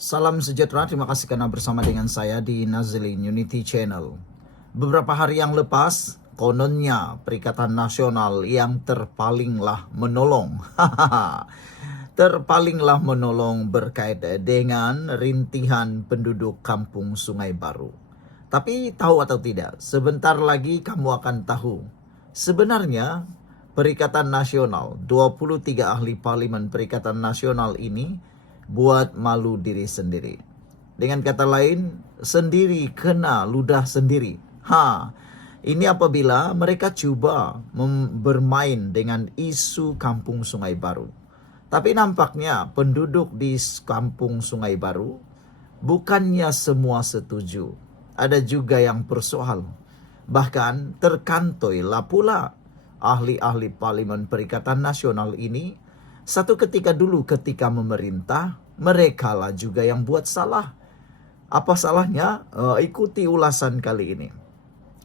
Salam sejahtera, terima kasih karena bersama dengan saya di Nazlin Unity Channel. Beberapa hari yang lepas, kononnya Perikatan Nasional yang terpalinglah menolong. Terpalinglah menolong berkait dengan rintihan penduduk kampung Sungai Baru. Tapi tahu atau tidak, sebentar lagi kamu akan tahu. Sebenarnya Perikatan Nasional, 23 ahli parlimen Perikatan Nasional ini buat malu diri sendiri. Dengan kata lain, sendiri kena ludah sendiri. Ini apabila mereka cuba bermain dengan isu kampung Sungai Baru. Tapi nampaknya penduduk di kampung Sungai Baru bukannya semua setuju. Ada juga yang persoal. Bahkan terkantoilah pula ahli-ahli parlimen Perikatan Nasional ini. Satu ketika dulu ketika memerintah, merekalah juga yang buat salah. Apa salahnya? Ikuti ulasan kali ini.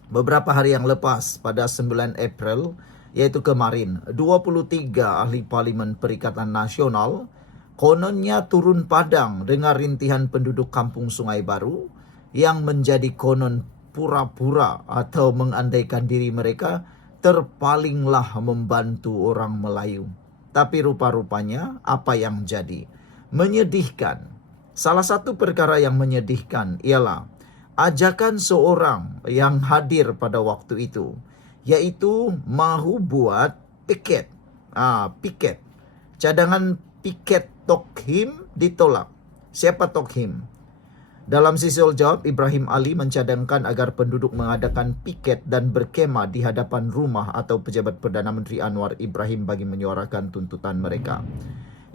Beberapa hari yang lepas pada 9 April, yaitu kemarin, 23 ahli parlimen Perikatan Nasional kononnya turun padang dengan rintihan penduduk kampung Sungai Baru yang menjadi konon pura-pura atau mengandaikan diri mereka terpalinglah membantu orang Melayu. Tapi rupa-rupanya apa yang jadi? Menyedihkan. Salah satu perkara yang menyedihkan ialah ajakan seorang yang hadir pada waktu itu, yaitu mahu buat piket. Piket. Cadangan piket Tokhim ditolak. Siapa Tokhim? Dalam sisiol jawab, Ibrahim Ali mencadangkan agar penduduk mengadakan piket dan berkemah di hadapan rumah atau pejabat Perdana Menteri Anwar Ibrahim bagi menyuarakan tuntutan mereka.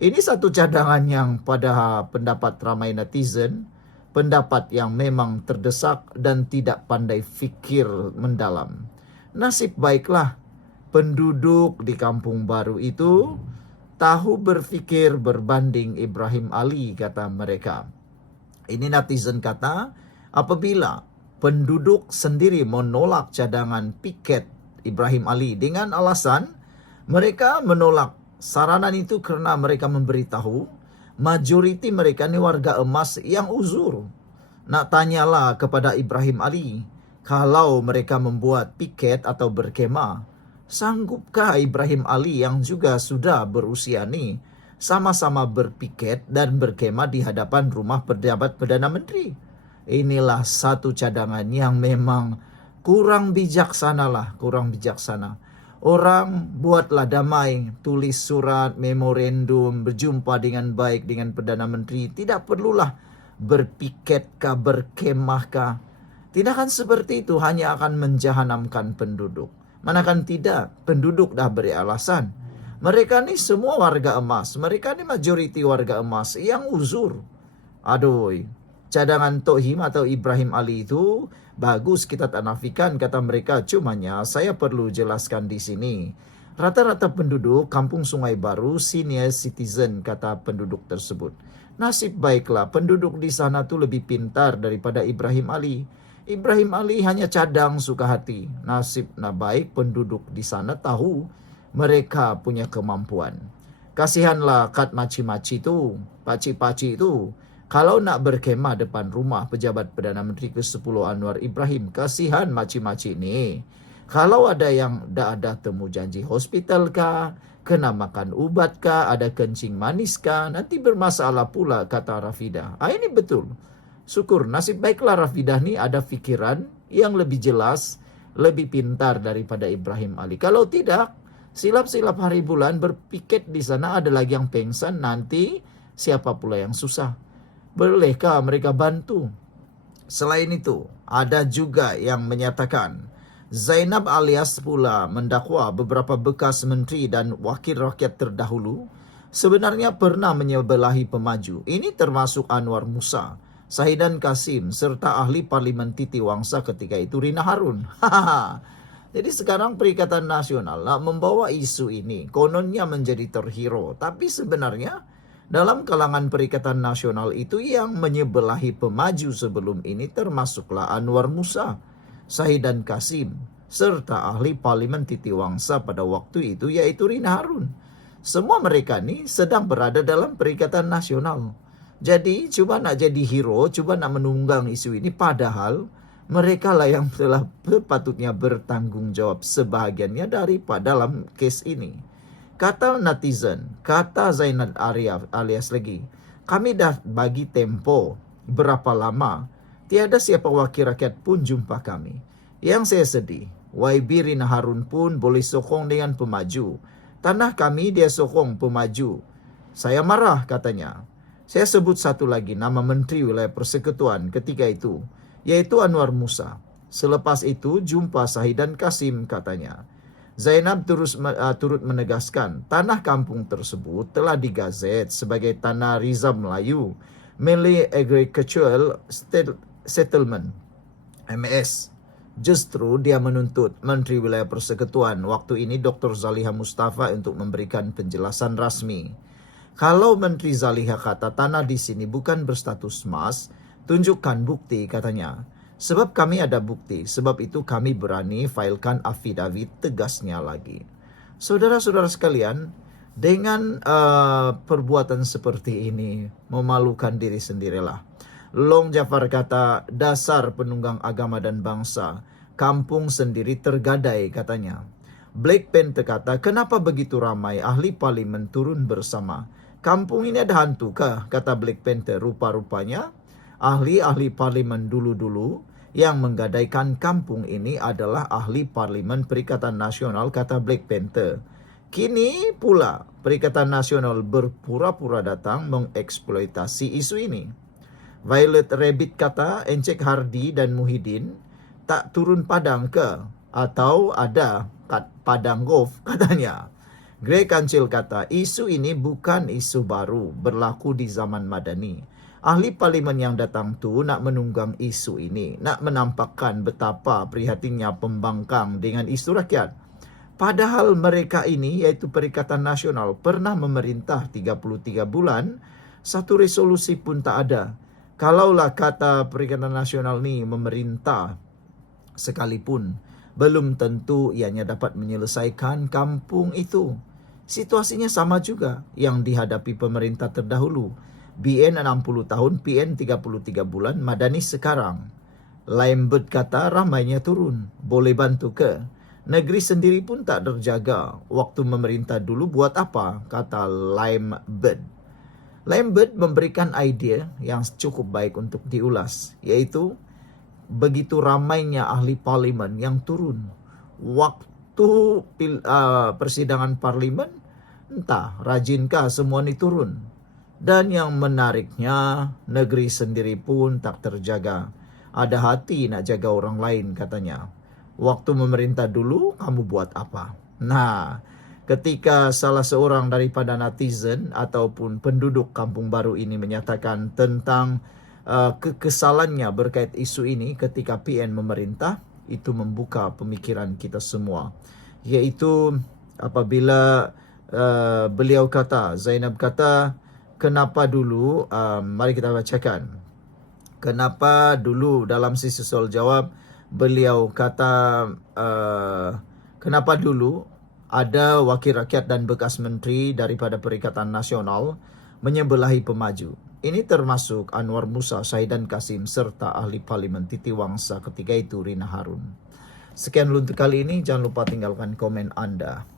Ini satu cadangan yang pada pendapat ramai netizen, pendapat yang memang terdesak dan tidak pandai fikir mendalam. Nasib baiklah penduduk di Kampung Baru itu tahu berfikir berbanding Ibrahim Ali, kata mereka. Ini netizen kata, apabila penduduk sendiri menolak cadangan piket Ibrahim Ali dengan alasan mereka menolak saranan itu karena mereka memberitahu majoriti mereka ini warga emas yang uzur. Nak tanyalah kepada Ibrahim Ali, kalau mereka membuat piket atau berkemah, sanggupkah Ibrahim Ali yang juga sudah berusia ni sama-sama berpiket dan berkemah di hadapan rumah pejabat Perdana Menteri? Inilah satu cadangan yang memang kurang bijaksana. Orang buatlah damai, tulis surat, memorandum, berjumpa dengan baik dengan Perdana Menteri. Tidak perlulah berpiket kah, berkemah kah. Tidak akan seperti itu, hanya akan menjahanamkan penduduk. Manakan tidak, penduduk dah beri alasan. Mereka ni semua warga emas. Mereka ni majoriti warga emas yang uzur. Aduh, cadangan Tokhim atau Ibrahim Ali itu bagus, kita tak nafikan, kata mereka. Cumanya saya perlu jelaskan di sini. Rata-rata penduduk Kampung Sungai Baru senior citizen, kata penduduk tersebut. Nasib baiklah penduduk di sana tu lebih pintar daripada Ibrahim Ali. Ibrahim Ali hanya cadang suka hati. Nasib baik penduduk di sana tahu mereka punya kemampuan. Kasihanlah kat maci-maci tu, paci-paci tu. Kalau nak berkemah depan rumah pejabat Perdana Menteri ke-10 Anwar Ibrahim, kasihan maci-maci ni. Kalau ada yang dah ada temu janji hospital kah, kena makan ubat kah, ada kencing manis kah, nanti bermasalah pula, kata Rafidah. Ini betul. Syukur, nasib baiklah Rafidah ni ada fikiran yang lebih jelas, lebih pintar daripada Ibrahim Ali. Kalau tidak, silap-silap hari bulan berpiket di sana, ada lagi yang pengsan, nanti siapa pula yang susah? Bolehkah mereka bantu? Selain itu, ada juga yang menyatakan Zainab alias pula mendakwa beberapa bekas menteri dan wakil rakyat terdahulu sebenarnya pernah menyebelahi pemaju. Ini termasuk Anwar Musa, Sahidan Kasim, serta ahli parlimen Titi Wangsa ketika itu Rina Harun. Jadi sekarang Perikatan Nasional membawa isu ini, kononnya menjadi terhero. Tapi sebenarnya dalam kalangan Perikatan Nasional itu yang menyebelahi pemaju sebelum ini termasuklah Anwar Musa, Sahidan Kasim, serta ahli parlimen Titi Wangsa pada waktu itu yaitu Rina Harun. Semua mereka ni sedang berada dalam Perikatan Nasional. Jadi cuba nak jadi hero, cuba nak menunggang isu ini, padahal mereka lah yang telah patutnya bertanggung jawab sebahagiannya daripada dalam kes ini. Kata netizen, kata Zainal Arif alias lagi, kami dah bagi tempo berapa lama, tiada siapa wakil rakyat pun jumpa kami. Yang saya sedih, YB Rina Harun pun boleh sokong dengan pemaju. Tanah kami dia sokong pemaju. Saya marah katanya. Saya sebut satu lagi nama Menteri Wilayah Persekutuan ketika itu, yaitu Anwar Musa. Selepas itu jumpa Sahidan Kasim katanya. Zainab turut menegaskan tanah kampung tersebut telah digazet sebagai Tanah Rizal Melayu, Malay Agricultural Settlement, MS. Justru dia menuntut Menteri Wilayah Persekutuan waktu ini Dr. Zaliha Mustafa untuk memberikan penjelasan rasmi. Kalau Menteri Zaliha kata tanah di sini bukan berstatus emas, tunjukkan bukti katanya. Sebab kami ada bukti, sebab itu kami berani failkan affidavit, tegasnya lagi. Saudara-saudara sekalian, dengan perbuatan seperti ini memalukan diri sendirilah. Long Jafar kata, dasar penunggang agama dan bangsa, kampung sendiri tergadai katanya. Black Panther kata, kenapa begitu ramai ahli parlimen turun bersama? Kampung ini ada hantu kah? Kata Black Panther. Rupa-rupanya ahli-ahli parlimen dulu-dulu yang menggadaikan kampung ini adalah ahli parlimen Perikatan Nasional, kata Black Panther. Kini pula Perikatan Nasional berpura-pura datang mengeksploitasi isu ini. Violet Rabbit kata, Encik Hardi dan Muhyiddin tak turun padang ke? Atau ada padang golf katanya. Greg Kancil kata, isu ini bukan isu baru, berlaku di zaman Madani. Ahli parlimen yang datang tu nak menunggang isu ini, nak menampakkan betapa prihatinnya pembangkang dengan isu rakyat. Padahal mereka ini, iaitu Perikatan Nasional, pernah memerintah 33 bulan, satu resolusi pun tak ada. Kalaulah kata Perikatan Nasional ni memerintah sekalipun, belum tentu ianya dapat menyelesaikan kampung itu. Situasinya sama juga yang dihadapi pemerintah terdahulu. BN 60 tahun, PN 33 bulan, Madani sekarang. Lambert kata ramainya turun. Boleh bantu ke? Negeri sendiri pun tak terjaga. Waktu memerintah dulu buat apa? Kata Lambert. Lambert memberikan idea yang cukup baik untuk diulas, yaitu begitu ramainya ahli parlimen yang turun. Waktu persidangan parlimen, entah rajinkah semua ni turun. Dan yang menariknya, negeri sendiri pun tak terjaga. Ada hati nak jaga orang lain katanya. Waktu memerintah dulu, kamu buat apa? Nah, ketika salah seorang daripada netizen ataupun penduduk Kampung Baru ini menyatakan tentang kekesalannya berkait isu ini ketika PN memerintah, itu membuka pemikiran kita semua. Iaitu apabila beliau kata, Zainab kata, kenapa dulu, mari kita bacakan. Kenapa dulu dalam sisi soal jawab, beliau kata, kenapa dulu ada wakil rakyat dan bekas menteri daripada Perikatan Nasional menyebelahi pemaju. Ini termasuk Anwar Musa, Sahidan Kasim, serta ahli parlimen Titi Wangsa ketika itu Rina Harun. Sekian dulu untuk kali ini, jangan lupa tinggalkan komen Anda.